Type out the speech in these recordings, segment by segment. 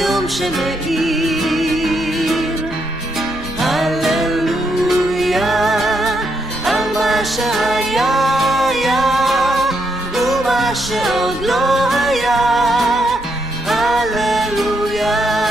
יום שמאיר. הללויה על מה שהיה ומה שעוד לא היה. הללויה.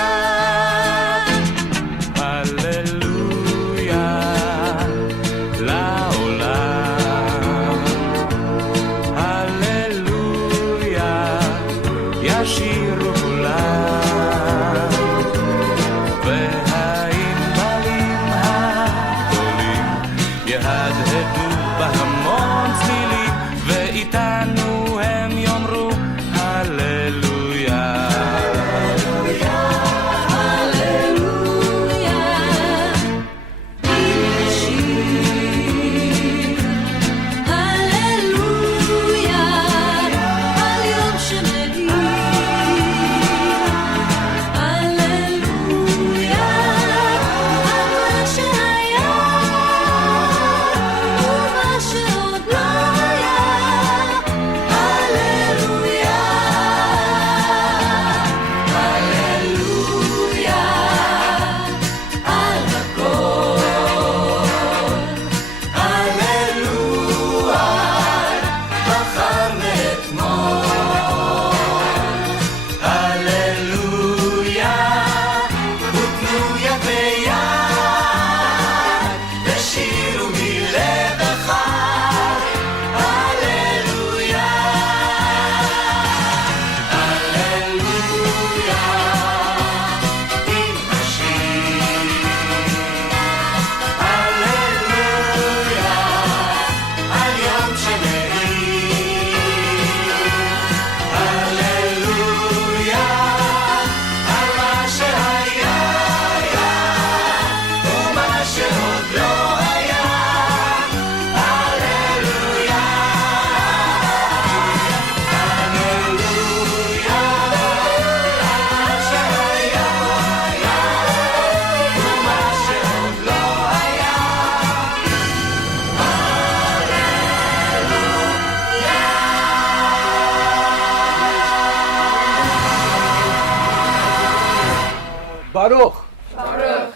Baruch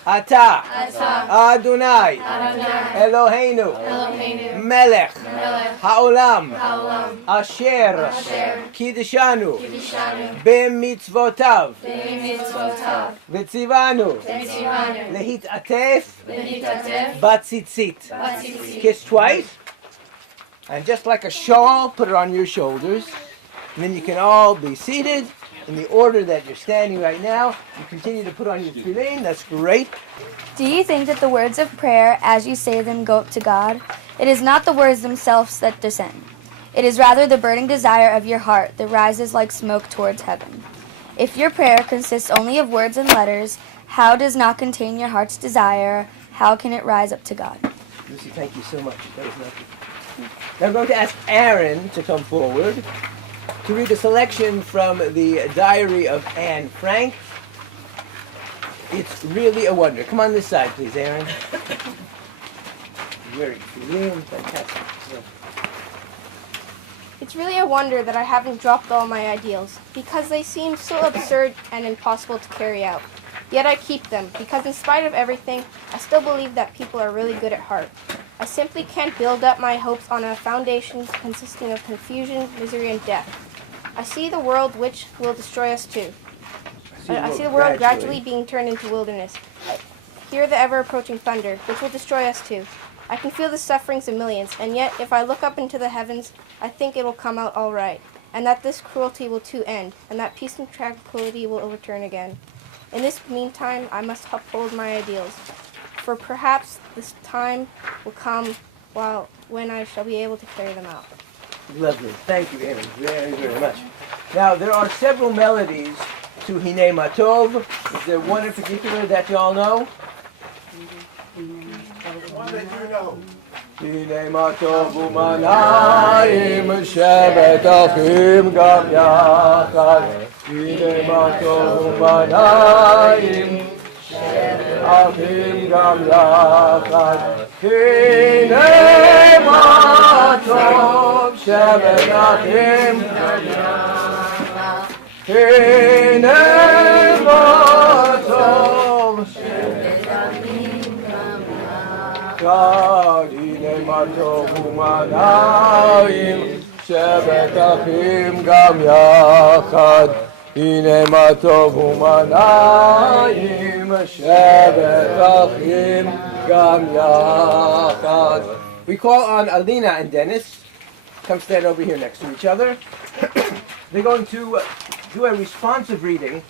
Ata Adonai Eloheinu Melech Haolam Asher Kiddishanu B'mitzvotav V'tzivanu Lehit'atef Batzitzit. Kiss twice, and just like a shawl, put it on your shoulders, and then you can all be seated in the order that you're standing right now. You continue to put on your tefillin. That's great. Do you think that the words of prayer, as you say them, go up to God? It is not the words themselves that descend. It is rather the burning desire of your heart that rises like smoke towards heaven. If your prayer consists only of words and letters, how does not contain your heart's desire? How can it rise up to God? Lucy, thank you so much. That was lovely. Now I'm going to ask Aaron to come forward to read a selection from the diary of Anne Frank. It's really a wonder. Come on this side, please, Aaron. Very fantastic. It's really a wonder that I haven't dropped all my ideals, because they seem so absurd and impossible to carry out. Yet I keep them, because in spite of everything, I still believe that people are really good at heart. I simply can't build up my hopes on a foundation consisting of confusion, misery, and death. I see the world which will destroy us too. I see the world gradually being turned into wilderness. I hear the ever-approaching thunder, which will destroy us too. I can feel the sufferings of millions, and yet if I look up into the heavens, I think it will come out all right, and that this cruelty will too end, and that peace and tranquility will return again. In this meantime, I must uphold my ideals, for perhaps this time will come when I shall be able to carry them out. Lovely. Thank you, Aaron, very, very much. Now, there are several melodies to Hinei Matov. Is there one in particular that you all know? One that you know. Hinei Matov u'manayim shevet achim gam yachad. Hinei Matov u'manayim shevet achim gam yachad. Hinei Matov shevet achim gam yachad. Hinei מה טוב ומה נעים, שבת אחים גם יחד. הנה מה טוב ומה נעים, שבת אחים גם יחד. We call on Alina and Dennis. Come stand over here next to each other. They're going to do a responsive reading,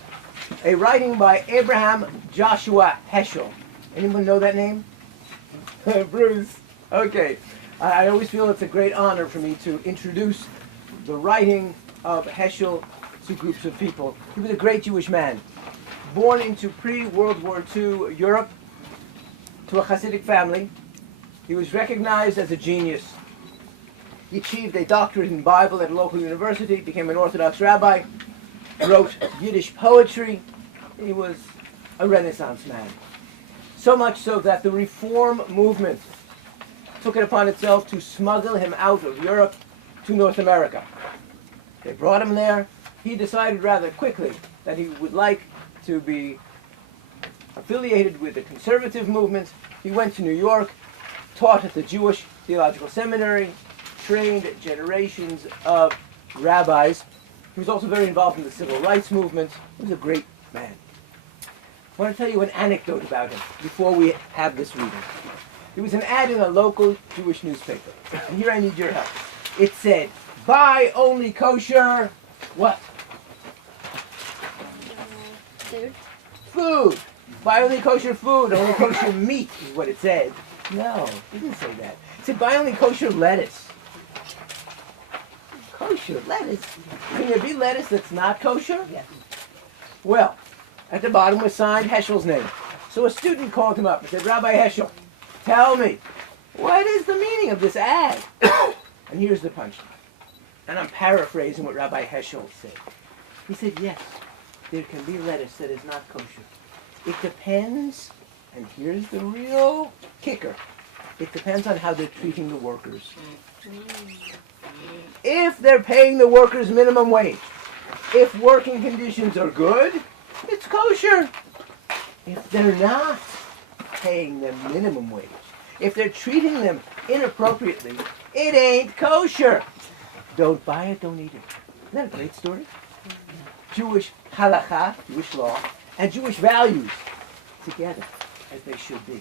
a writing by Abraham Joshua Heschel. Anyone know that name? Bruce. Okay. I always feel it's a great honor for me to introduce the writing of Heschel to groups of people. He was a great Jewish man, born into pre-World War II Europe to a Hasidic family. He was recognized as a genius. He achieved a doctorate in Bible at a local university, became an Orthodox rabbi, wrote Yiddish poetry. He was a Renaissance man. So much so that the Reform movement took it upon itself to smuggle him out of Europe to North America. They brought him there. He decided rather quickly that he would like to be affiliated with the conservative movement. He went to New York, taught at the Jewish Theological Seminary, trained generations of rabbis. He was also very involved in the civil rights movement. He was a great man. I want to tell you an anecdote about him before we have this reading. There was an ad in a local Jewish newspaper. And here I need your help. It said, buy only kosher, what? Food. Food. Buy only kosher food, only kosher meat is what it said. No, it didn't say that. It said buy only kosher lettuce. Kosher lettuce? Can there be lettuce that's not kosher? Yes. Well, at the bottom was signed Heschel's name. So a student called him up and said, Rabbi Heschel, tell me, what is the meaning of this ad? And here's the punchline. And I'm paraphrasing what Rabbi Heschel said. He said, yes, there can be lettuce that is not kosher. It depends, and here's the real kicker, it depends on how they're treating the workers. If they're paying the workers minimum wage, if working conditions are good, it's kosher. If they're not paying them minimum wage, if they're treating them inappropriately, it ain't kosher. Don't buy it, don't eat it. Isn't that a great story? Jewish halakha, Jewish law, and Jewish values together, as they should be.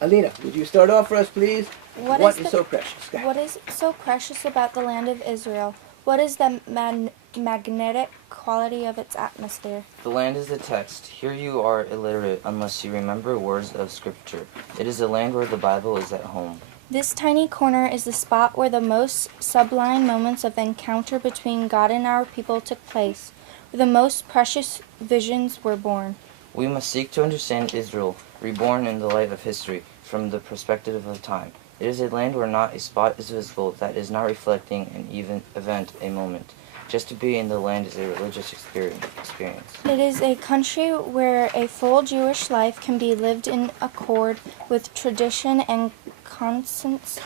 Alina, would you start off for us, please? What is so precious? What is so precious about the land of Israel? What is the magnetic quality of its atmosphere? The land is the text. Here you are illiterate unless you remember words of Scripture. It is a land where the Bible is at home. This tiny corner is the spot where the most sublime moments of the encounter between God and our people took place, where the most precious visions were born. We must seek to understand Israel, reborn in the light of history, from the perspective of time. It is a land where not a spot is visible that is not reflecting an event, a moment. Just to be in the land is a religious experience. It is a country where a full Jewish life can be lived in accord with tradition and conscience,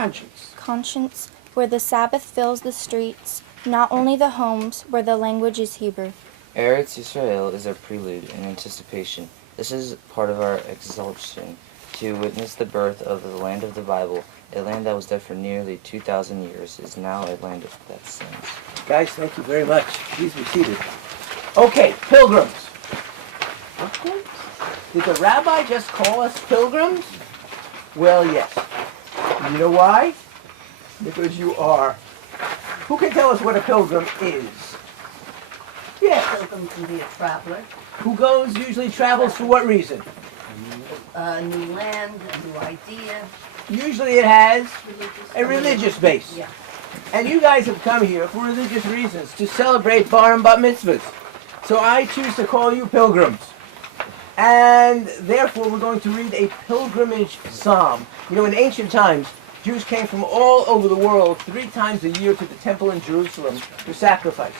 where the Sabbath fills the streets, not only the homes, where the language is Hebrew. Eretz Yisrael is our prelude in anticipation. This is part of our exaltation, to witness the birth of the land of the Bible. A land that was dead for nearly 2,000 years is now a land that sins. Guys, thank you very much. Please be seated. Okay, pilgrims. Did the rabbi just call us pilgrims? Well, yes. You know why? Because you are. Who can tell us what a pilgrim is? Yes. A pilgrim can be a traveler. Who usually travels for what reason? A new land, a new idea. Usually it has a religious base. Yeah. And you guys have come here for religious reasons, to celebrate bar and bat mitzvahs. So I choose to call you pilgrims. And therefore we're going to read a pilgrimage psalm. You know, in ancient times, Jews came from all over the world 3 times a year to the temple in Jerusalem to sacrifice.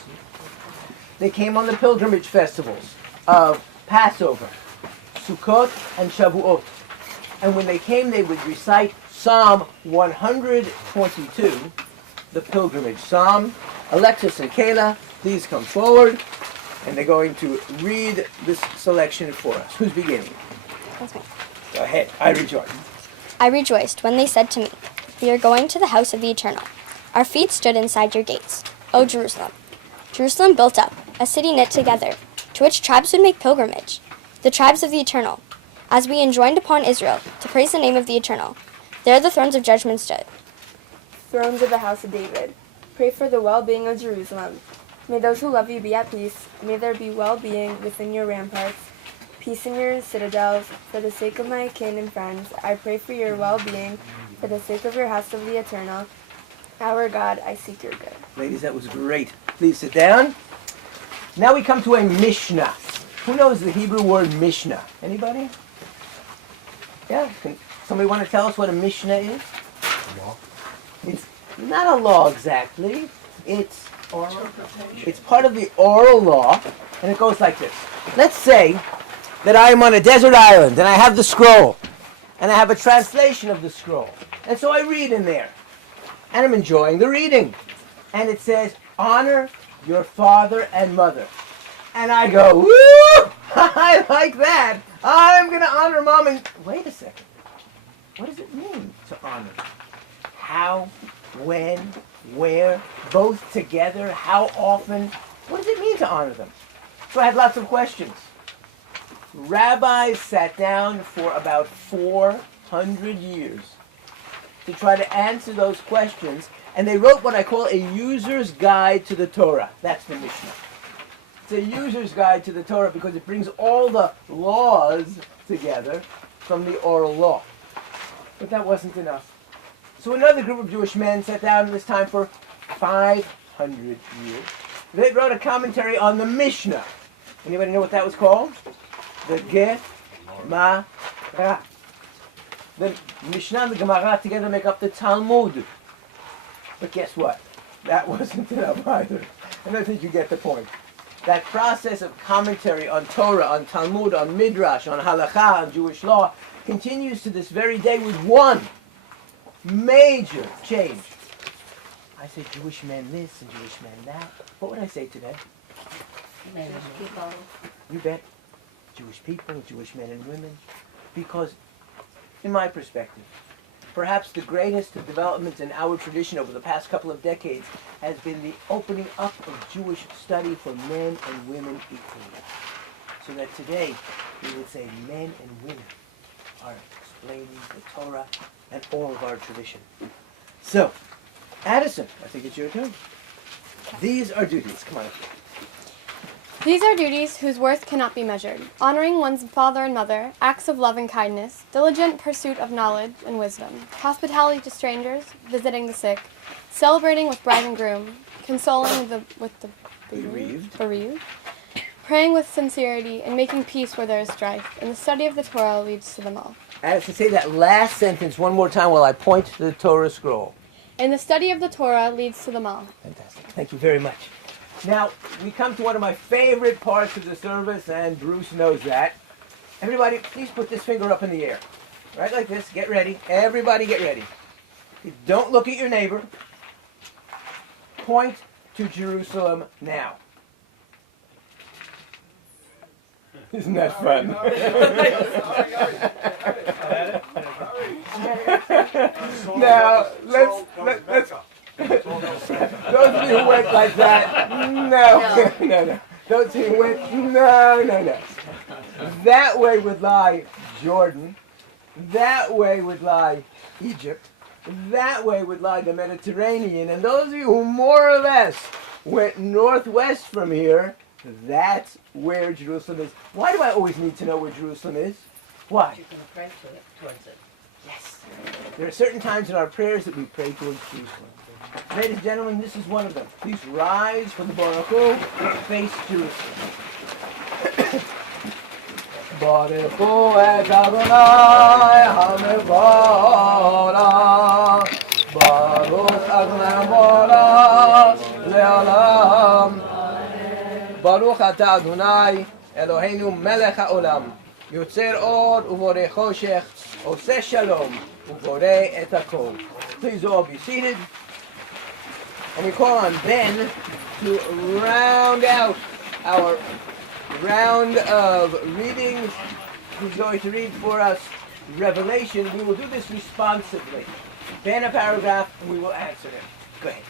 They came on the pilgrimage festivals of Passover, Sukkot, and Shavuot. And when they came, they would recite Psalm 122, the pilgrimage psalm. Alexis and Kayla, please come forward. And they're going to read this selection for us. Who's beginning? Okay. Go ahead. I rejoiced. I rejoiced when they said to me, we are going to the house of the Eternal. Our feet stood inside your gates, O Jerusalem. Jerusalem built up, a city knit together, to which tribes would make pilgrimage, the tribes of the Eternal. As we enjoined upon Israel to praise the name of the Eternal, there the thrones of judgment stood. Thrones of the house of David, pray for the well-being of Jerusalem. May those who love you be at peace. May there be well-being within your ramparts, peace in your citadels. For the sake of my kin and friends, I pray for your well-being. For the sake of your house of the Eternal, our God, I seek your good. Ladies, that was great. Please sit down. Now we come to a Mishnah. Who knows the Hebrew word Mishnah? Anybody? Yeah? Somebody want to tell us what a Mishnah is? Law. It's not a law exactly. It's part of the oral law, and it goes like this. Let's say that I am on a desert island, and I have the scroll, and I have a translation of the scroll. And so I read in there, and I'm enjoying the reading. And it says, honor your father and mother. And I go, woo! I like that. I'm going to honor mom and... Wait a second. What does it mean to honor? How, when, where, both together, how often? What does it mean to honor them? So I had lots of questions. Rabbis sat down for about 400 years to try to answer those questions, and they wrote what I call a user's guide to the Torah. That's the Mishnah. It's a user's guide to the Torah because it brings all the laws together from the oral law. But that wasn't enough. So another group of Jewish men sat down this time for 500 years. They wrote a commentary on the Mishnah. Anybody know what that was called? The Gemara. The Mishnah and the Gemara together make up the Talmud. But guess what? That wasn't enough either. And I think you get the point. That process of commentary on Torah, on Talmud, on Midrash, on Halakha, on Jewish law, continues to this very day with one major change. I say Jewish men this and Jewish men that. What would I say today? You bet. Jewish people, Jewish men and women. Because, in my perspective, perhaps the greatest development in our tradition over the past couple of decades has been the opening up of Jewish study for men and women equally. So that today, we would say men and women are explaining the Torah and all of our tradition. So, Addison, I think it's your turn. These are duties. Come on. These are duties whose worth cannot be measured. Honoring one's father and mother, acts of love and kindness, diligent pursuit of knowledge and wisdom, hospitality to strangers, visiting the sick, celebrating with bride and groom, consoling with the bereaved, praying with sincerity, and making peace where there is strife. And the study of the Torah leads to them all. Addison, say that last sentence one more time while I point to the Torah scroll. And the study of the Torah leads to them all. Fantastic. Thank you very much. Now, we come to one of my favorite parts of the service, and Bruce knows that. Everybody, please put this finger up in the air. Right like this. Get ready. Everybody get ready. Don't look at your neighbor. Point to Jerusalem now. Isn't that fun? Now, let's those of you who went like that, no. Those of you who went, no. That way would lie Jordan. That way would lie Egypt. That way would lie the Mediterranean. And those of you who more or less went northwest from here, that's where Jerusalem is. Why do I always need to know where Jerusalem is? Why? You can pray to it, towards it. Yes. There are certain times in our prayers that we pray towards Jerusalem. Ladies and gentlemen, this is one of them. Please rise for the Baruch Hu, face Jerusalem. Baruch Hu et Adonai HaMevorach, Baruch Adonai Morach Le'olam. Baruch Ata Adonai Eloheinu Melech HaOlam, Yotzer Or Uvorei Choshech, Oseh Shalom Uvorei et Hakol. Please all be seated. And we call on Ben to round out our round of readings. He's going to read for us Revelation. We will do this responsively. span a paragraph, and we will answer them. Go ahead.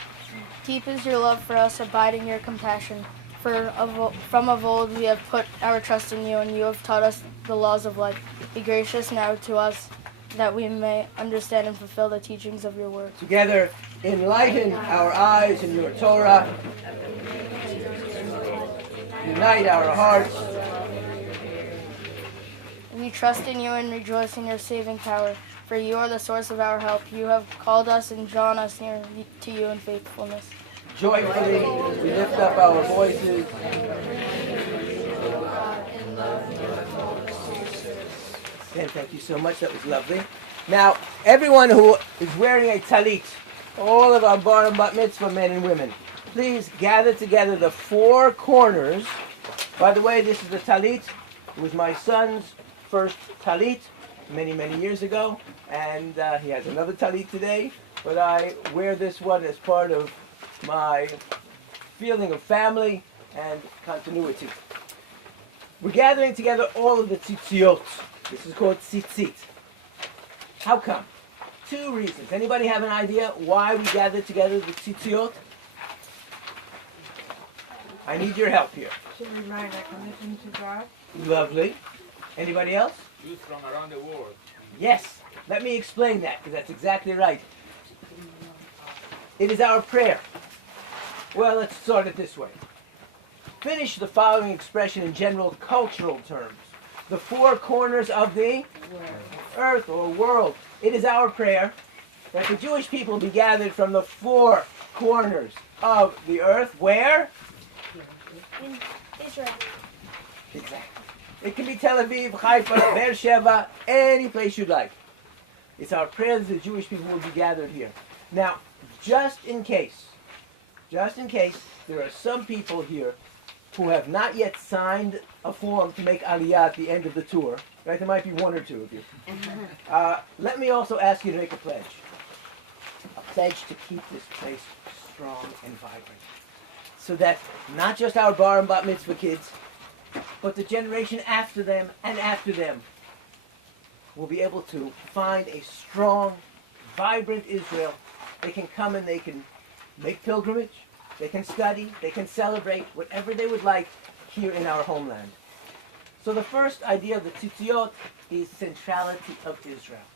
Deep is your love for us, abiding your compassion. From of old we have put our trust in you, and you have taught us the laws of life. Be gracious now to us, that we may understand and fulfill the teachings of your word. Together, enlighten our eyes in your Torah. Unite our hearts. We trust in you and rejoice in your saving power. For you are the source of our help. You have called us and drawn us near to you in faithfulness. Joyfully, we lift up our voices. Dan, thank you so much. That was lovely. Now, everyone who is wearing a talit, all of our bar and bat mitzvah men and women, please gather together the four corners. By the way, this is the talit. It was my son's first talit many, many years ago, and he has another talit today, but I wear this one as part of my feeling of family and continuity. We're gathering together all of the tzitziot. This is called tzitzit. How come? Two reasons. Anybody have an idea why we gather together the tzitziot? I need your help here. To remind our connection to God. Lovely. Anybody else? Youth from around the world. Yes. Let me explain that, because that's exactly right. It is our prayer. Well, let's start it this way. Finish the following expression in general cultural terms. The four corners of the earth or world. It is our prayer that the Jewish people be gathered from the four corners of the earth. Where? In Israel. Exactly. It can be Tel Aviv, Haifa, Beersheba, any place you'd like. It's our prayer that the Jewish people will be gathered here. Now, just in case, there are some people here who have not yet signed a form to make Aliyah at the end of the tour. Right? There might be one or two of you. Let me also ask you to make a pledge. A pledge to keep this place strong and vibrant. So that not just our bar and bat mitzvah kids, but the generation after them and after them will be able to find a strong, vibrant Israel. They can come and they can make pilgrimage, they can study, they can celebrate, whatever they would like here in our homeland. So the first idea of the tzitziot is centrality of Israel.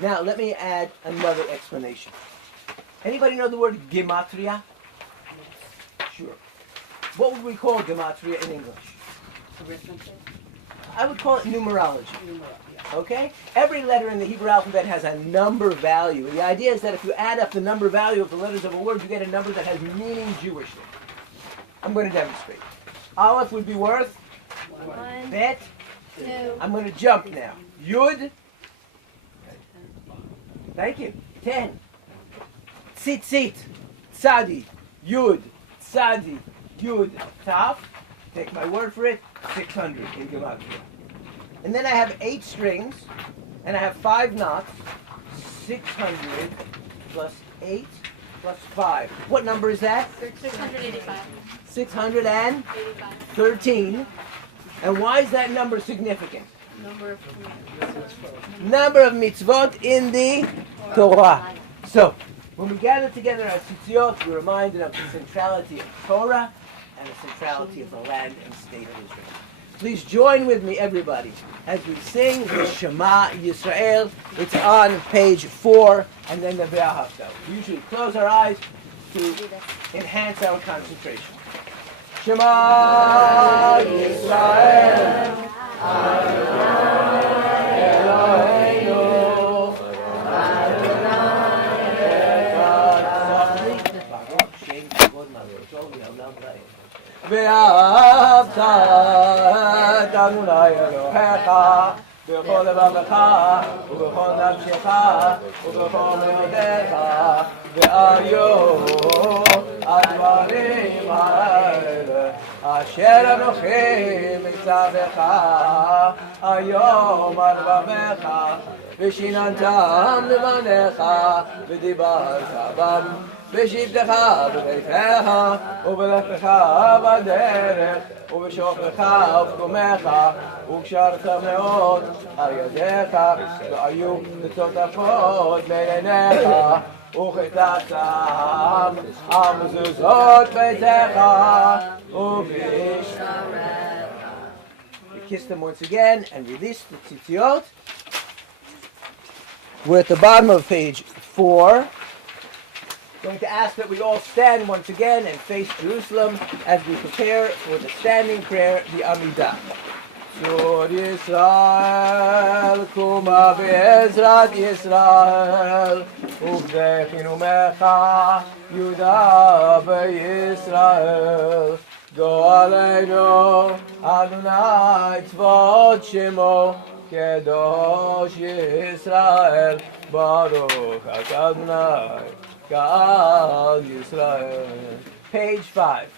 Now let me add another explanation. Anybody know the word gematria? Sure. What would we call gematria in English? I would call it numerology. Okay? Every letter in the Hebrew alphabet has a number value. The idea is that if you add up the number value of the letters of a word, you get a number that has meaning Jewishly. I'm going to demonstrate. Aleph would be worth? 1, Bet? 2. I'm going to jump now. Yud? Thank you. 10. Tzitzit. Tzadi. Yud. Tzadi. Yud. Taf. Take my word for it. 600 in Gematria. And then I have 8 strings, and I have 5 knots. 600 plus 8 plus 5. What number is that? 685. 613. And why is that number significant? Number of mitzvot in the Torah. So, when we gather together as tzitziot, we're reminded of the centrality of Torah and the centrality of the land and state of Israel. Please join with me, everybody, as we sing the Shema Yisrael. It's on page 4, and then the Ve'ahavta. We usually close our eyes to enhance our concentration. Shema Yisrael, Adonai Eloheinu, Adonai Echad. Softly, Baruch Shem Kavod Malchutov Le'olam Va'ed. ואהבת את אדוני אלוהיך בכל לבבך ובכל נפשך ובכל מאודך והיו הדברים האלה אשר אנוכי מצווך היום על לבבך ושיננתם לבניך ודיברת בם בשבתך בביתך ובלכתך בדרך ובשוכבך ובקומך וקשרת מאוד על ידיך והיו לטוטפות בין עיניך וכתתם על מזוזות ביתך ובשעריך. We kiss them once again and release the tzitziot. We're at the bottom of page 4. Going to ask that we all stand once again and face Jerusalem as we prepare for the standing prayer, the Amidah. Shor Yisrael, Kuma Be'ezrat Yisrael, Uvdechinu Mecha, Yuda Be'Yisrael, Go Aleinu, Adonai Tzvot Shemo, Kedosh Yisrael, Baruch Adonai, Gal Yisrael. Page 5.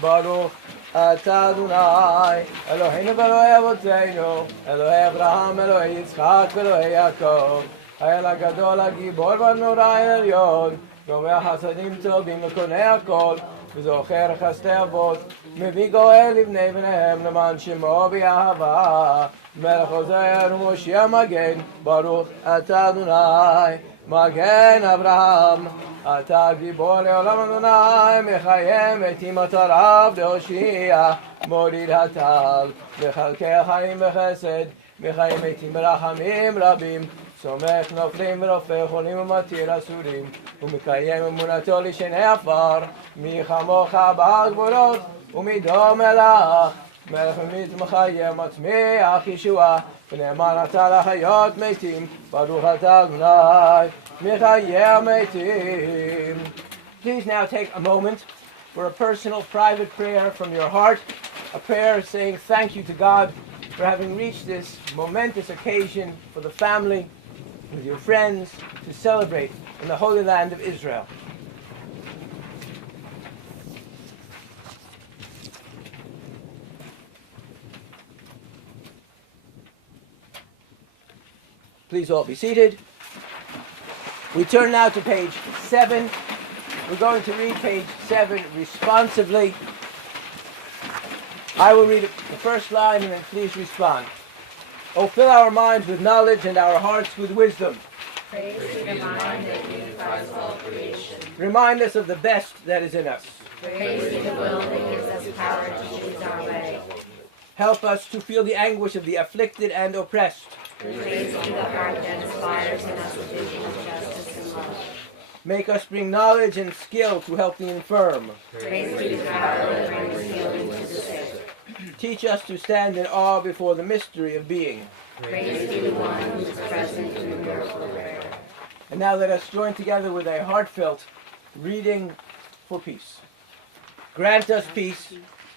Baruch Adonai, Eloheinu v'Elohei Avotenu, Elohei Abraham, Elohei Yitzchak, Elohei Yaakov, Ha'el HaGadol HaGibor v'Nora Elyon, Gomeh Hasadim Tovim L'konei HaKol, וזוכר חסדי אבות, מביא גואל לבני בניהם למען שמו באהבה, מלך עוזר ומושיע מגן, ברוך אתה אדוני, מגן אברהם, אתה גיבור לעולם אדוני, מחיה מתים מטריו להושיע, מוריד הטל, מחלקי חיים בחסד, מחיים מתים ברחמים רבים, סומך נופלים ורופא חולים ומתיר אסורים ומקיים אמונתו לשני עפר מי כמוך בעל גבולות ומדום מלך מלך ומצמחיה מצמיח ישועה ונאמר אתה לחיות מתים ברוך אתה אדוני מחיי המתים. Please now take a moment for a personal private prayer from your heart, a prayer saying thank you to God for having reached this momentous occasion for the family with your friends to celebrate in the Holy Land of Israel. Please all be seated. We turn now to page 7. We're going to read page 7 responsively. I will read the first line and then please respond. Oh, fill our minds with knowledge and our hearts with wisdom. Praise to the mind that unifies all creation. Remind us of the best that is in us. Praise to the will that gives us power to choose our way. Help us to feel the anguish of the afflicted and oppressed. Praise to the heart that inspires in us a vision of justice and love. Make us bring knowledge and skill to help the infirm. Praise to the power that brings healing to the sick. Teach us to stand in awe before the mystery of being. Praise to the one who is present in the miracle of prayer. And now let us join together with a heartfelt reading for peace. Grant us peace,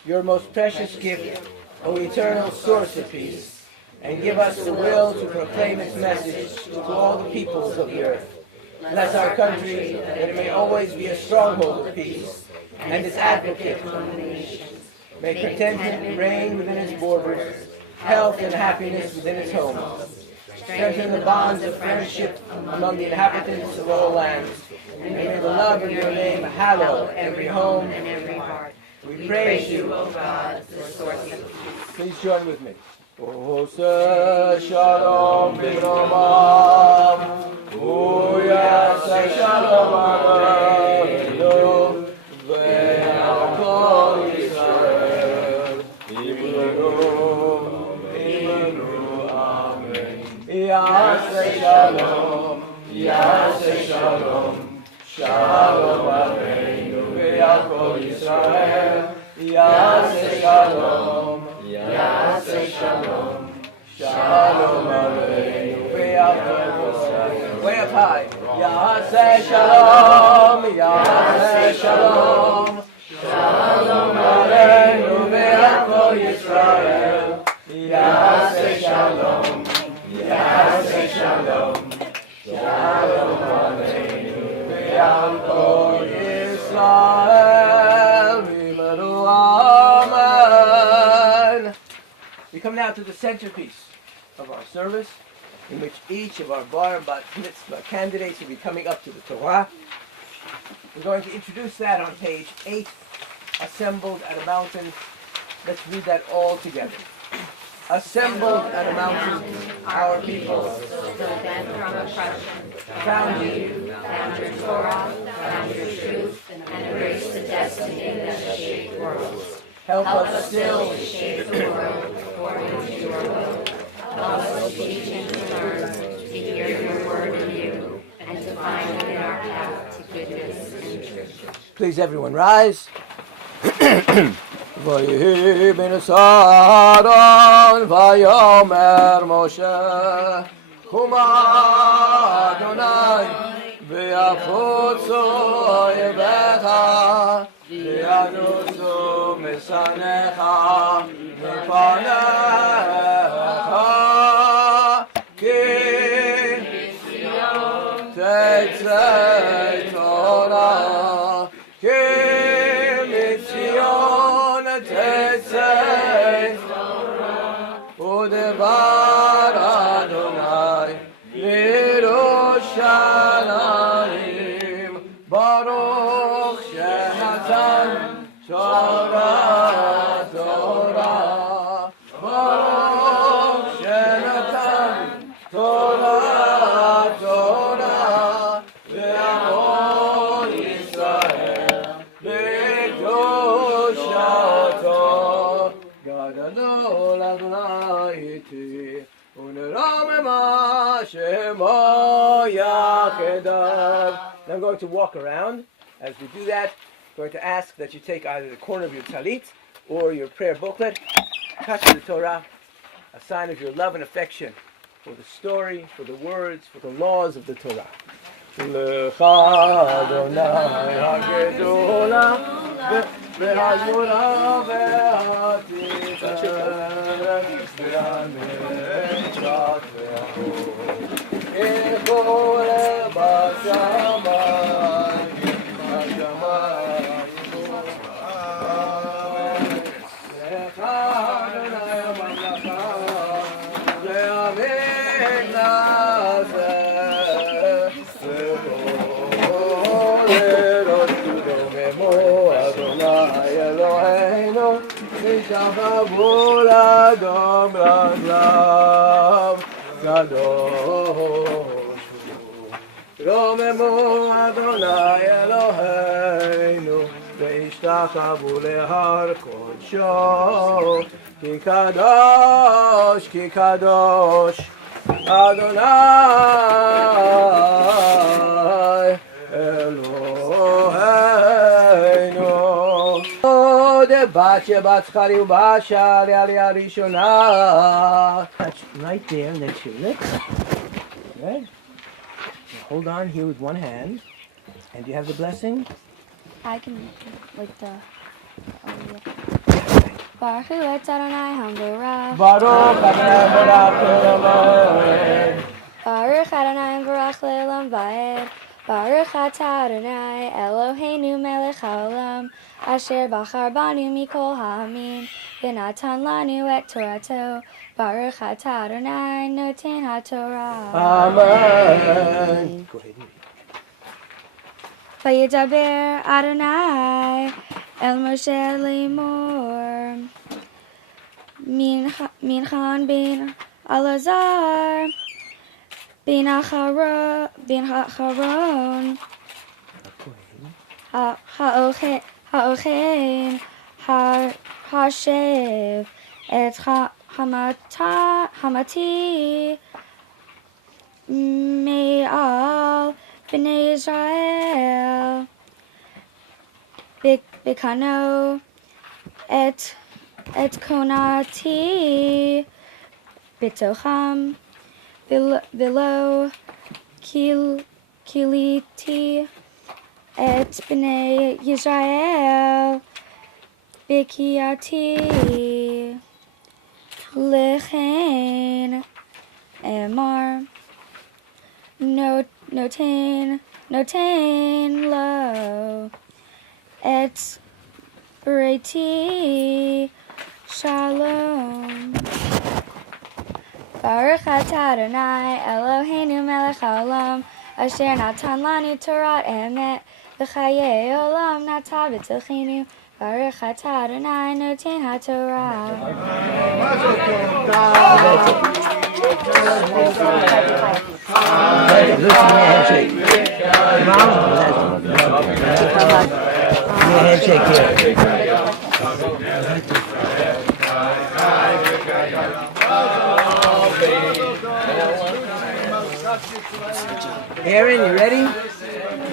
your most precious gift, O eternal source of peace, and give us the will to proclaim its message to all the peoples of the earth. Bless our country, that it may always be a stronghold of peace, and its advocate among the nations. May contentment reign within its borders, health and happiness within its homes. Strengthen the bonds of friendship among the inhabitants of all lands, and may the love of your name hallow every home and every heart. We praise you, O God, the source of peace. Please join with me. Ose shalom b'romam, uyase shalom aleinu, ve'al kol Yisrael, imenu, amen. Yase shalom, shalom aleinu, ve'al kol Yisrael, yase shalom, shalom aleinu, ve'al kol Yisrael. Way up high. Yase shalom, shalom aleinu, ve'al kol Yisrael. Yase shalom, shalom aleinu, ve'al kol Yisrael. V'imenu, amen. We come now to the centerpiece of our service, in which each of our bar bat mitzvah candidates will be coming up to the Torah. We're going to introduce that on page 8, assembled at a mountain. Let's read that all together. Assembled at a mountain, our people stood then from oppression, found you, found your Torah, found your truth, and embraced the destiny that shaped worlds. help Help us us still to shape the world according to your will. Help us to teach and to learn, to hear your word in you, and to find it in our path to goodness and truth. Please, everyone, rise. ויהי בנסערון ויאמר משה חומה אדוני ויפוצו אויביך וינוסו משנאיך מפניך כי תצא תורה כי מציון תצא ודבר אדוני לירושלים ברוך שנתן תורה תורה ברוך שנתן תורה תורה לעמו ישראל בקדושתו גדלו לאדוני איתי ונרוממה שמו יחדיו. I'm going to walk around. As we do that, I'm going to ask that you take either the corner of your talit or your prayer booklet, touch the Torah, a sign of your love and affection for the story, for the words, for the laws of the Torah. לך אדוני הגדולה והגדולה והתפארת והנצח והאור יכול בשמיים לך אדוני הממלכה והמקדש Eloheinu Nishachavu Ladom Raglav Kadosh Romemu Adonai Eloheinu Veishtachavu Lehar Kodsho Ki Kadosh Adonai Eloheinu בת שבת זכרי ובאשה לעלייה ראשונה. Right there next to your lips. Good. Hold on here with one hand. And do you have the blessing? I can, like the... Baruch Hu et Adonai Hamvorach. Baruch Adonai Barach Le'olam. Baruch Adonai Barach Le'olam Va'ed. Baruch atah Adonai Eloheinu melech haolam asher bachar banu mikol ha'amim v'natan lanu et Torato. Baruch atah Adonai noten ha'torah. Amen. Go ahead. Vayidaber Adonai el Moshe lemor Minchan ben Elazar ben Hacharon ha'ochen ha'shev et hamati me'al b'nei Israel b'kano et konati b'tocham v'lo kiliti et b'nei Yisrael b'kiyati lechen emar noten lo et bereti shalom. Baruch atah Adonai Eloheinu melech haolam asher natan lanu Torat emet v'chayei olam nata b'tochenu Baruch atah Adonai noten haTorah. Handshake here. Aaron, you ready?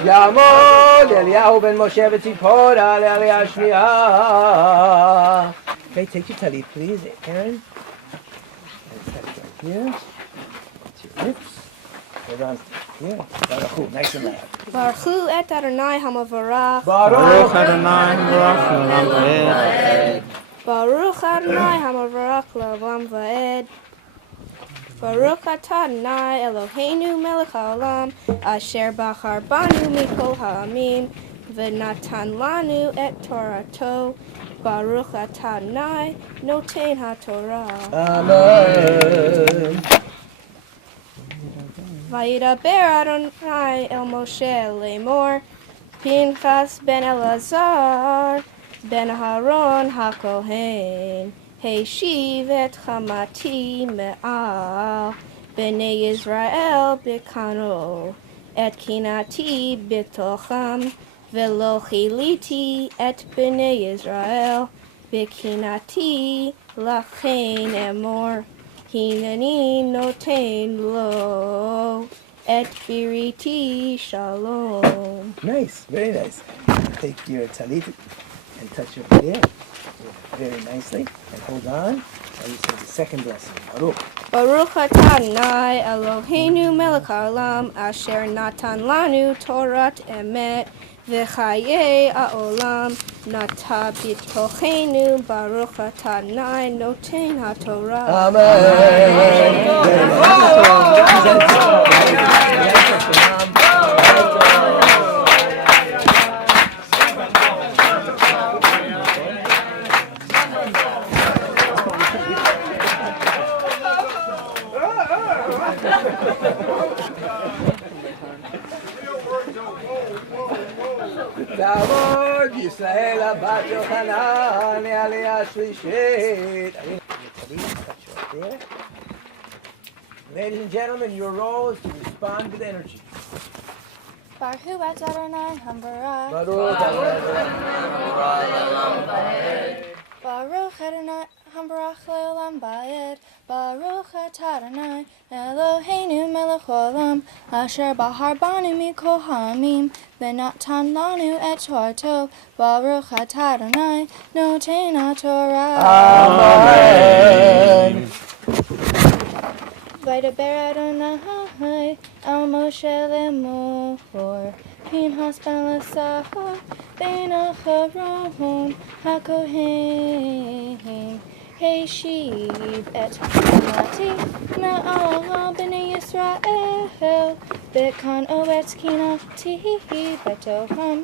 Yamod Eliyahu ben Moshe v'tzipora le'aliyah shmiya. Okay, take your talit, please, Aaron. And touch right here. That's your lips. Hold on. Here. Baruch, nice and loud. Baruch et Adonai hamavarach. Baruch Adonai Baruch Va'ed. Baruch Adonai hamavarach la'olam va'ed. Baruch atah Adonai Eloheinu melech haolam asher bachar banu mikol ha'amim v'natan lanu et Torato. Baruch atah Adonai noten haTorah. Amen. Vayidaber Adonai el Moshe lemor Pinchas ben Elazar ben Haron hakohen Heishiv et chamati me'al bnei Yisrael b'kano et kinati b'tocham velo chiliti et bnei Yisrael b'kinati lachein emor Hinani noten lo et biriti shalom. Nice, very nice. Take your talit and touch it there very nicely. And hold on. Now you say the second blessing. Baruch. Baruch atah Adonai Eloheinu melech haolam asher natan lanu Torat emet v'chayei ha'olam nata b'tochenu Baruch atah Adonai noten haTorah. תעמוד ישראל הבת יוחנן לעלייה שלישית. Ladies and gentlemen, your role is to respond with energy. Baruch et Adonai Hambarach. Baruch Baruch Adonai Hambarach le'olam ba'ed. Baruch atah Adonai Eloheinu melech haolam asher bahar banu mikol ha'amim v'natan lanu et Torato. Baruch atah Adonai noten haTorah. Amen. Vayidaber Adonai el Moshe lemor Pinchas ben Elazar ben Haron hakohen Heishiv et chamati me'al bnei Yisrael b'kano et kinati b'tocham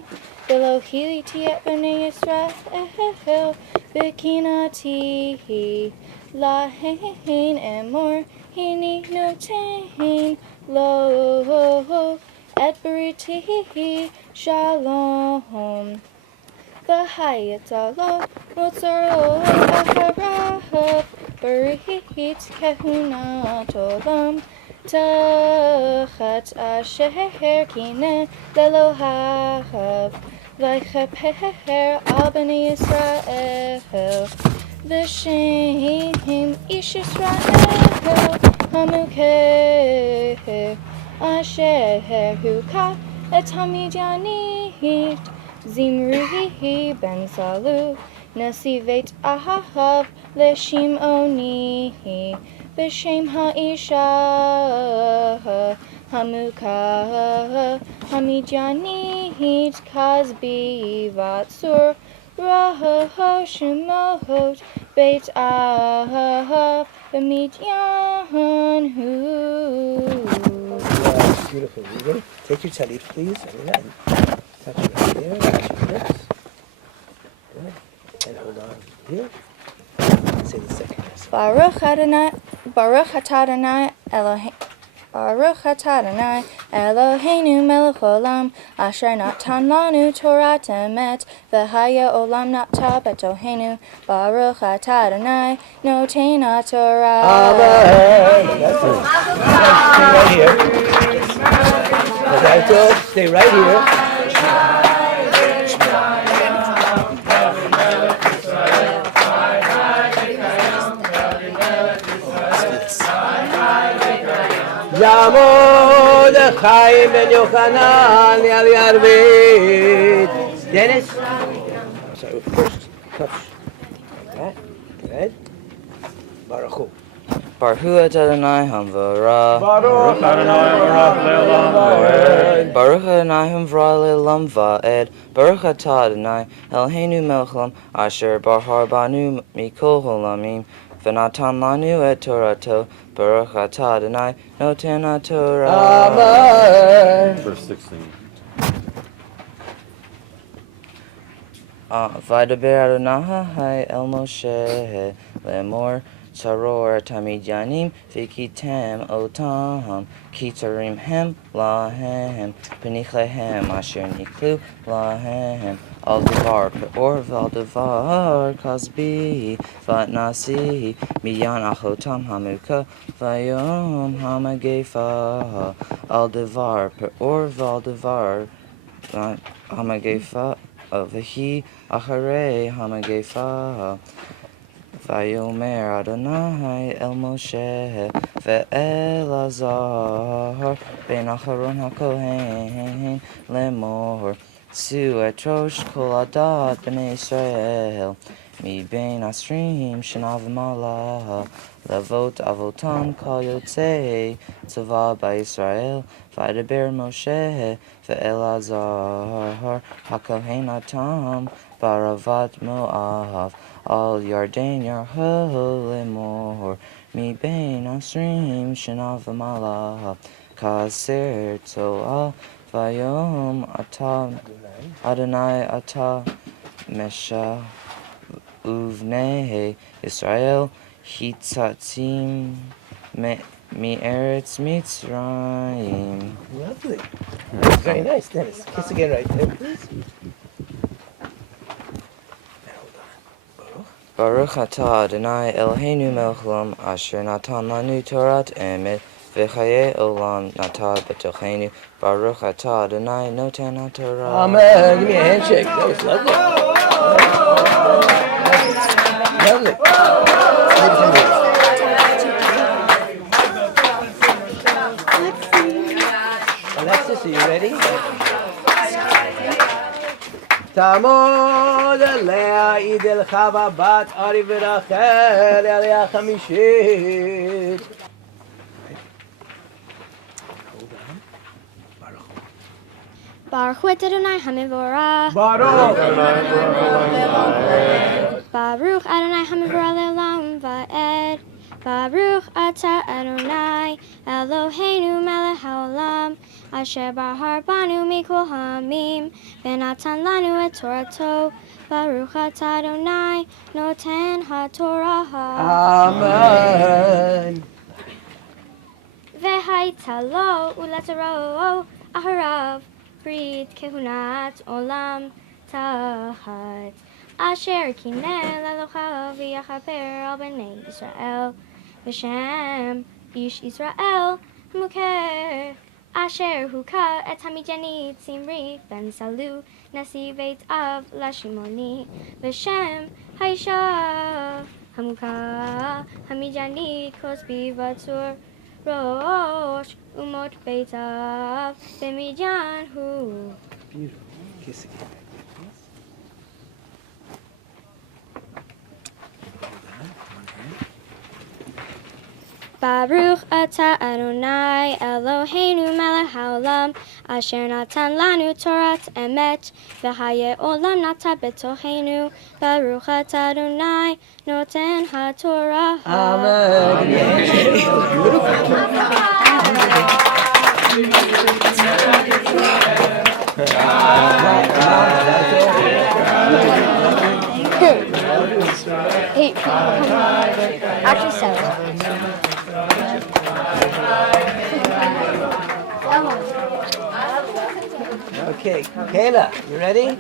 v'lo chiliti et bnei Yisrael b'kinati lahein emor hini noten lo et biriti shalom v'hayatalo motzaro acharav berihit kehunat olam tachat asher kinen lelohav v'chaper al bnei Yisrael v'shem ish Yisrael hamukeh asher hukah et hamidyanit Zimri ben Salu Nasivet Ahav Leshimoni B'Shem Ha'isha Hamukah Hamidyanit Kazbi Vatsur Rahoshimot Beit Ahav B'Midyan Hu. Beautiful. You ready? Take your talit, please. Touch it right there. Touch your lips. Good. And hold on here. Say the second verse. Baruch Adonai Baruch atah Adonai Eloheinu. Baruch atah Adonai Eloheinu melech olam asher natan lanu Torah emet v'haya olam nata betoheinu Baruch atah Adonai noten haTorah. Amen. That's it. Stay right here. That's all. Stay right here. Yamod Chaim ben Yochanan al Yarvid. Dennis? Sorry, first. Touch. Like that. Good. Baruch Hu. Baruch Adonai Hamvara. Baruch Adonai Baruch Le'olam va'ed. Baruch Adonai Hamvara Le'olam va'ed. Baruch atah Adonai Eloheinu melech olam asher bahar banu mikol holamim v'natan lanu et Torato. Baruch atah Adonai noten haTorah. Amen. Verse 16. Vaydaber Adonai el Moshe lemor Saror tamid yanim v'kitem otam kitarim hem lahem peniclehem asher niklu lahem al devar peor val devar kasbi vatnasi miyan achotam hamuka vayom hamagefa al devar peor val devar hamagefa v'hi acharei hamagefa. Vayomer Adonai el Moshe ve'elazar ben Acharon haKohen lemor Su et rosh kol adat b'nei Israel mi bein asrim shenavim Allah levot avotam kol yotzei tzava b'Yisrael vaydaber Moshe ve'elazar haKohen atam baravat Moav al Yarden Yarho lemor mi bein asrim shenavim Allah kaser to'ah vayom atah Adonai atah mesha uvnei Israel hitzatzim mi eretz Mitzrayim. Lovely. That's very nice, Dennis. Kiss again right there, please. Baruch atah Adonai Eloheinu melech olam asher natan lanu Torah emet v'chaye olam nata betocheinu Baruch atah Adonai noten haTorah. Amen. Give me a handshake. That was lovely. Lovely. Alexis, are you ready? תעמוד עליה עידל חווה בת ארי ורחל עליה חמישית. Baruch Adonai Hamivorah. Baruch Adonai Hamivorah Le'olam va'ed. Baruch atah Adonai Eloheinu melech haolam asher bahar banu mikol hamim v'natan lanu et Torato. Baruch atah Adonai noten haTorah. Amen. V'haita lo uletaro aharav brit kehunat olam tahat asher kineh lelocha v'yachaper al b'nei Yisrael v'shem ish Yisrael mukeh asher huka et hamijanit simri ben salu nasi veit av lashimoni v'shem haisha hamuka hamijanit kosbi vatur rosh umot beitav b'mijanhu. Beautiful. Kiss again. Baruch atah Adonai Eloheinu melech haolam asher natan lanu Torah emet v'hayeh olam nata betocheinu. Baruch atah Adonai noten haTorah. Amen. Actually, 7. Okay, Kayla, you ready?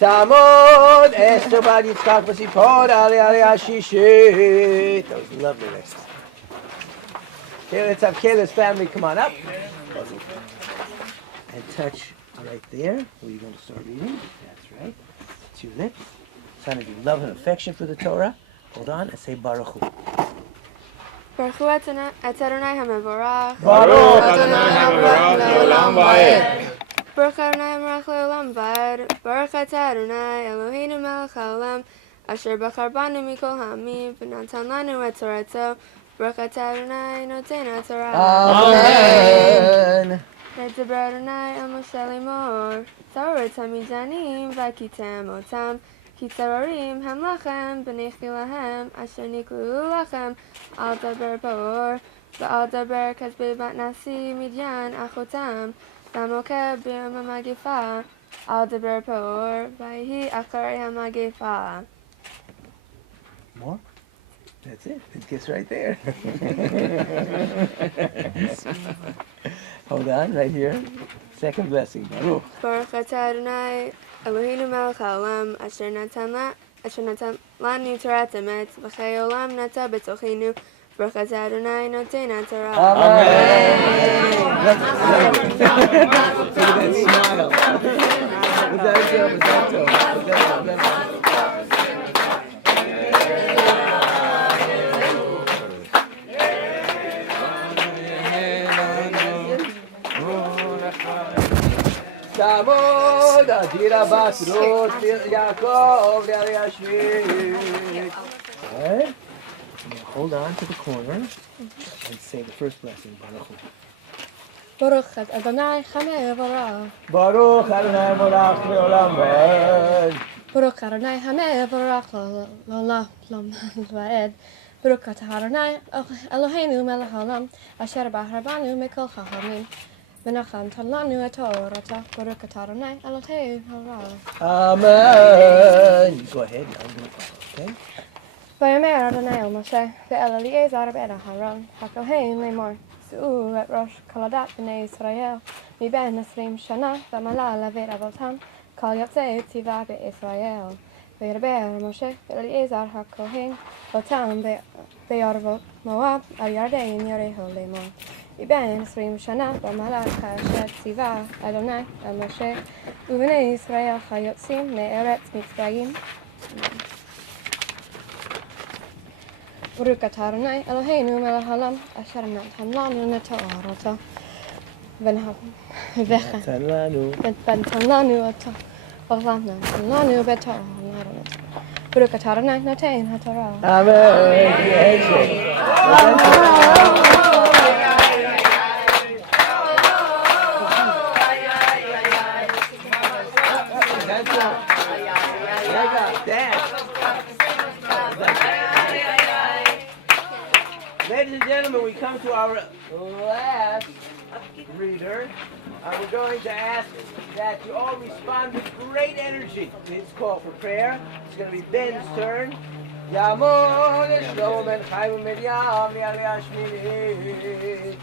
Tamod Esther Bad Yitzchak Basipod Ali Ali Ashishit. That was lovely list. Okay, let's have Kayla's family come on up and touch right there. Where you're going to start reading. That's right. It's your lips. Sign of your love and affection for the Torah. Hold on and say Baruch Hu. Baruch Hu Adonai HaMevorach. Baruch Adonai HaMevorach Le'olam Va'ed. Baruch Adonai HaMevorach Le'olam Va'ed. Baruch Atah Adonai Eloheinu melech haolam asher bachar banu mikol ha'amim v'natan lanu et Torato. Baruch Atah Adonai noten HaTorah. Amen. V'yidaber Adonai el Moshe Lemor. Torah tamidanim v'kitem otam. כי צרורים הם לכם, בניחי להם, אשר נקלעו לכם, אל דבר באור, ואל דבר כסבי בת נשיא מדיין אחותם, למוקד ביום המגפה, אל דבר באור, ויהי אחרי המגפה. More? That's it. It gets right there. Hold on, right here. Second blessing. Baruch. Baruch atah Adonai Eloheinu melech haolam asher natan lanu Torat emet v'chei olam nata b'tochenu. Baruch atah Adonai noten HaTorah. Amen. Look at that smile. Was that Tamod Adira Basrot Yaakov Yashvit. Right? Hold on to the corner and say the first blessing. Baruch Hu. Baruch Adonai HaMevorach. Baruch Adonai Morach Le'olam Va'ed. Baruch Adonai HaMevorach Le'olam Va'ed. Baruch Atah Adonai Eloheinu melech haolam asher bachar banu mikol ha'amim. Menachem Talanu et Torah, Baruch Atah Adonai Eloheinu HaRah. Amen. Go ahead. Okay. Vayomer Adonai el Moshe ve'el Eliezer ben Aharon hakohen lemor Su'u et Rosh Kaladat b'nei Yisrael miben 20 shana v'amala levet avotam kol yotzei tziva be'Yisrael וידבר משה ואליעזר הכהן אותם בערבות מואב על ירדן יריחו לאמור. מבין 20 שנה ומעלה כאשר ציווה אדוני על משה ובני ישראל היוצאים מארץ מצרים. ברוך אתה אדוני אלוהינו מלך העולם אשר נתן לנו את תורתו ונתן לנו אותו. Amen. Baruch atah Adonai noten HaTorah. Amen. Ladies and gentlemen, we come to our last reader. We're going to ask that you all respond with great energy to his call for prayer. It's going to be Ben's turn. Yamon Shlomo ben Chaim Miriam Yalei Ashminit.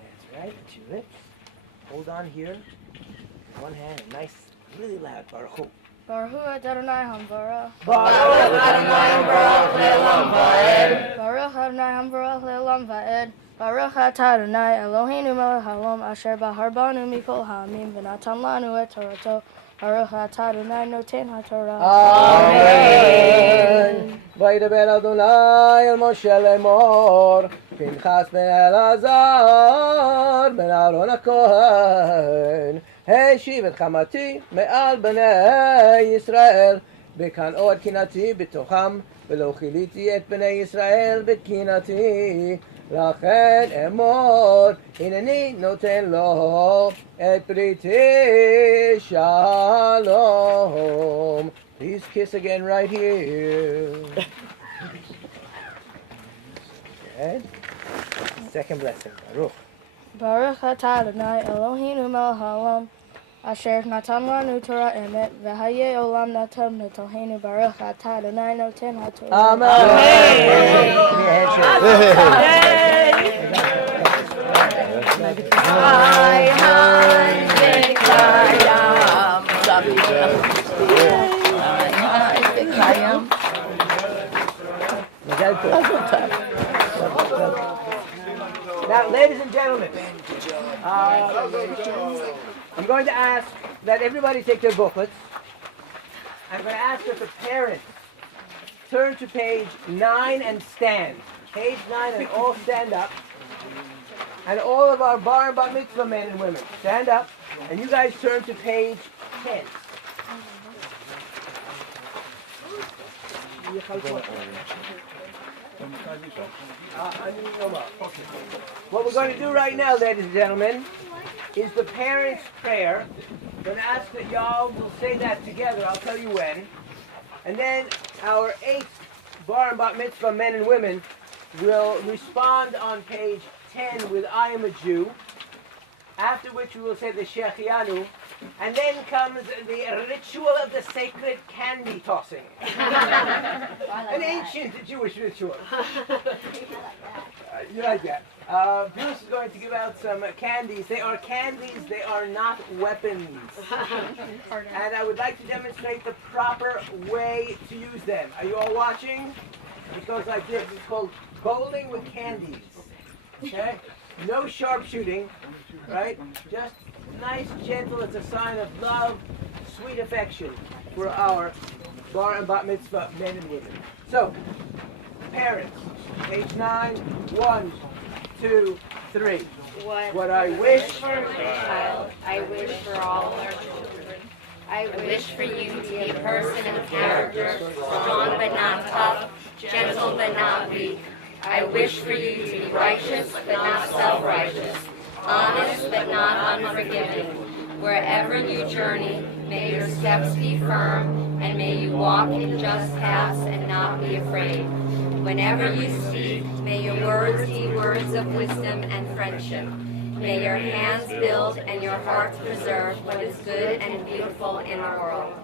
That's right, it's your lips. Hold on here. One hand, nice, really loud. Baruch Hu. Baruch Hu Adonai HaMevorach. Baruch Adonai HaMevorach Le'olam Va'ed. Baruch Adonai HaMevorach Le'olam Va'ed. Baruch atah Adonai Eloheinu melech haolam asher bahar banu mikol ha'amim v'natan lanu et Torato. Baruch atah Adonai noten HaTorah. Amen. וידבר אדוני אל משה לאמור, פנחס בן אלעזר בן אהרון הכהן, השיב את חמתי מעל בני ישראל, בקנאות קנאתי בתוכם, ולא כיליתי את בני ישראל בקנאתי. לכן אמור, הנני נותן לו את בריתי שלום. Please kiss again right here. Okay. Second blessing, Baruch. Baruch atah Adonai Eloheinu melech haolam asher natan lanu Torah emet v'hayeh olam natam netohenu. Baruch atah Adonai noten HaTorah. Amen. Now, ladies and gentlemen, I'm going to ask that everybody take their booklets. I'm going to ask that the parents turn to page 9 and stand. Page 9 and all stand up. And all of our bar and bat mitzvah men and women, stand up. And you guys turn to page 10. What we're going to do right now, ladies and gentlemen, is the parents' prayer. I'm going to ask that y'all will say that together. I'll tell you when. And then our 8 bar and bat mitzvah men and women will respond on page 10 with I am a Jew. After which we will say the Shechianu. And then comes the ritual of the sacred candy tossing. An ancient Jewish ritual. You like that? Bruce is going to give out some candies. They are candies, they are not weapons. And I would like to demonstrate the proper way to use them. Are you all watching? It goes like this. It's called bowling with candies. Okay? No sharpshooting, right? Just nice, gentle. It's a sign of love, sweet affection for our bar and bat mitzvah men and women. So, parents, page 9, 1, 2, 3. What I wish for my child, I wish for all our children. I wish for you to be a person of character, strong but not tough, gentle but not weak. I wish for you to be righteous but not self-righteous, honest but not unforgiving. Wherever you journey, may your steps be firm, and may you walk in just paths and not be afraid. Whenever you speak, may your words be words of wisdom and friendship. May your hands build and your hearts preserve what is good and beautiful in the world.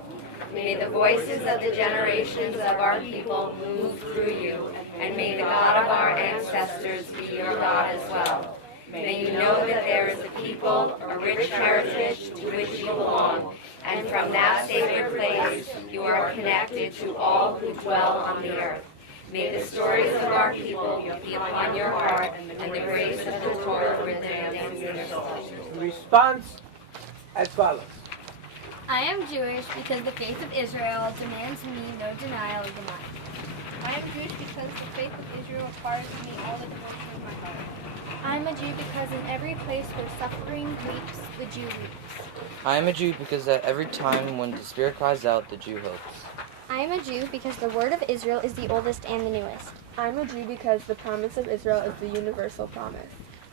May the voices of the generations of our people move through you, and may the God of our ancestors be your God as well. May you know that there is a people, a rich heritage to which you belong, and from that sacred place you are connected to all who dwell on the earth. May the stories of our people be upon your heart, and the grace of the Torah within your soul. Response as follows. I am Jewish because the faith of Israel demands me no denial of the mind. I am Jewish because the faith of Israel requires of me all the devotion of my heart. I am a Jew because in every place where suffering weeps, the Jew weeps. I am a Jew because at every time when the Spirit cries out, the Jew hopes. I am a Jew because the word of Israel is the oldest and the newest. I am a Jew because the promise of Israel is the universal promise.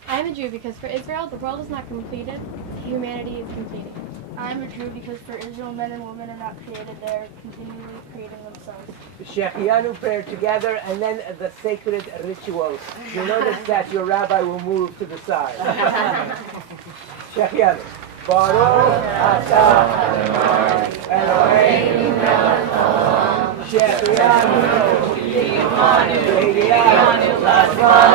I am a Jew because for Israel the world is not completed, humanity is completed. I am a Jew because for Israel men and women are not created, they are continually creating themselves. The Shechianu prayer together, and then the sacred ritual. You'll notice that your rabbi will move to the side. Shechianu. Baruch atah Adonai Eloheinu melech haolam. Shechianu v'yichanu v'yichanu l'zman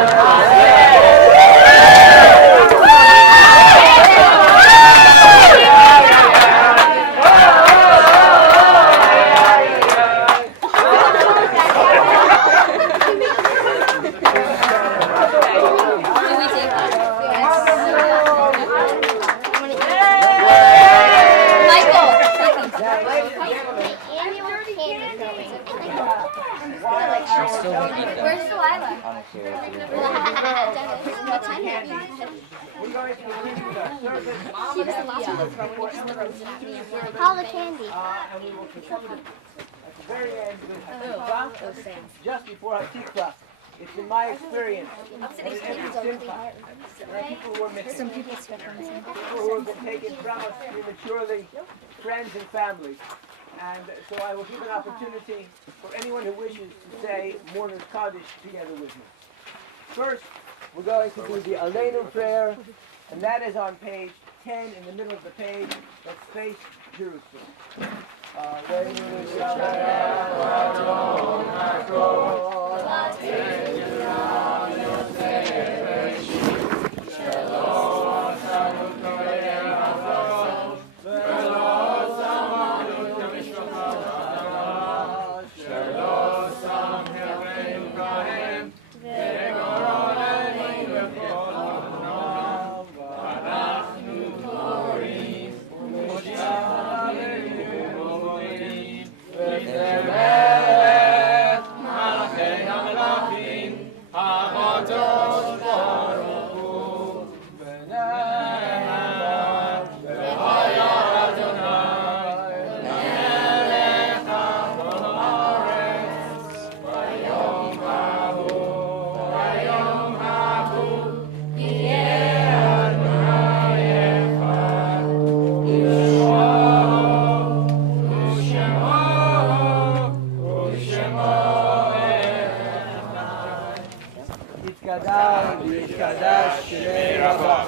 Where's Delilah? What time is it? We're going to continue the service. She was the last one to throw when we just throws it at me. All the candy. And we will conclude at the very end with Hatikvah. Just before Hatikvah. It's in my experience. There are people who are missing. People who have been taken from us prematurely, friends and family. And so I will give an opportunity for anyone who wishes to say Mourner's Kaddish together with me. First, we're going to do the Aleinu prayer, and that is on page 10 in the middle of the page. Let's face Jerusalem. Aleinu Shalem Adon HaKol Atenu Yosef Shalom יתקדש ויתקדש שמי רבה,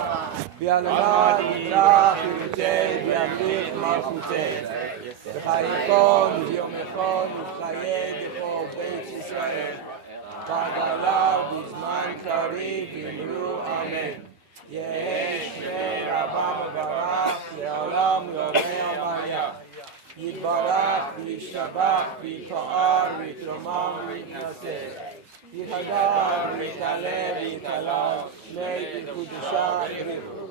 ביעלמד יברח וירצה וימליך מלכותי, וחייכון וביומכון ובחיי דפו בית ישראל, בגלה בזמן קריב אמרו אמן. יהי שמי רבה מברך לעולם יומי המלך. יתברך וישתבח ויתפאר ויתרומם ויתנשא. יתהדר ויתעלה ויתעלה שמי קדושה בריחו.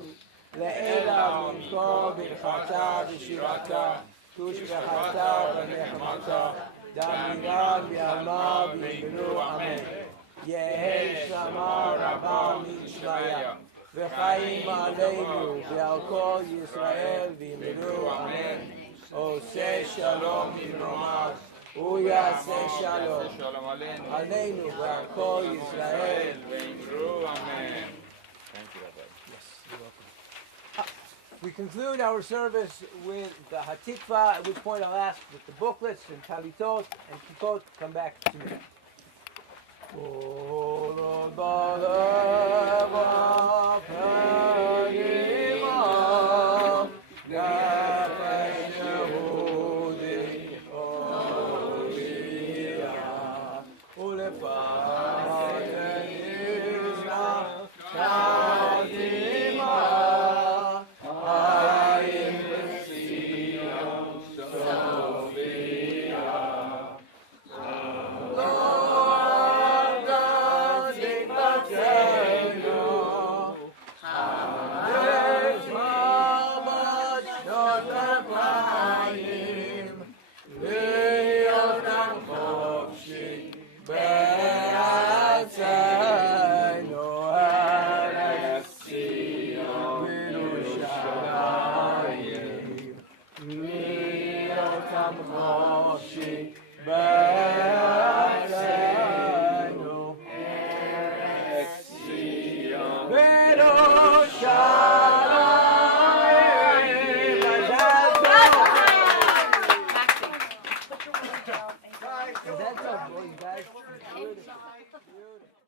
לאלה במקום ברכתה ושירתה, תושבחתה ונחמתה, דמירן ועלמה ואמרו אמן. יהי שלמה רבה מנשמיה, וחיים עלינו ועל כל ישראל ואמרו אמן. עושה שלום ממרומיו, הוא יעשה שלום עלינו ועל כל ישראל ואמרו אמן. We conclude our service with the Hatikva, at which point I'll ask that the booklets and Talitot and Kipot come back to me. That's all, boys, guys. Beautiful.